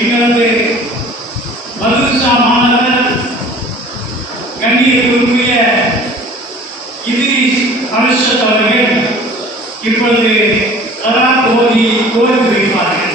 எங்களது மதுரசா மாணவர் கண்ணியத்திற்குரிய இதிரிஷ் அனுஷத் அவர்கள் இப்பொழுது கலாம் ஓதி கோரித்து வைப்பார்கள்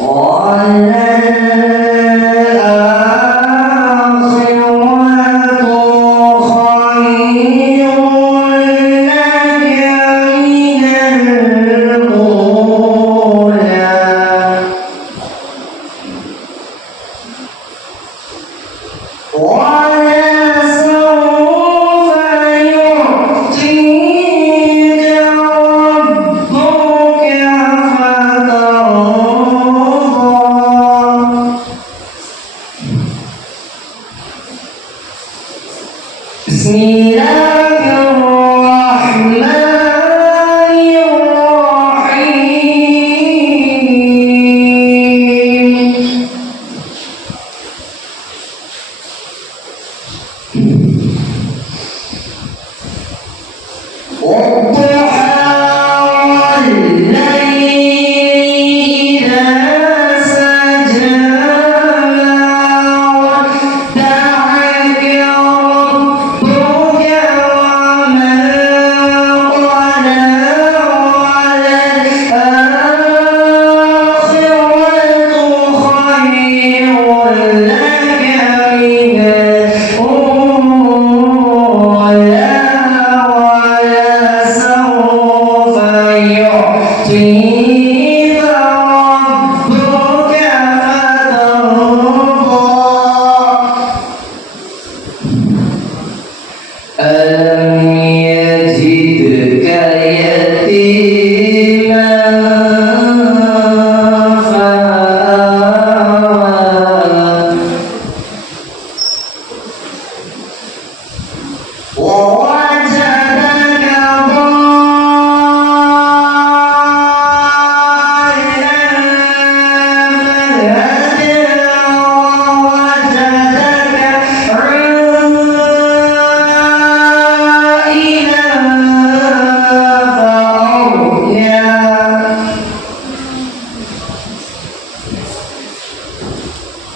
还。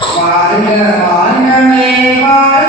വാഴ വാഴ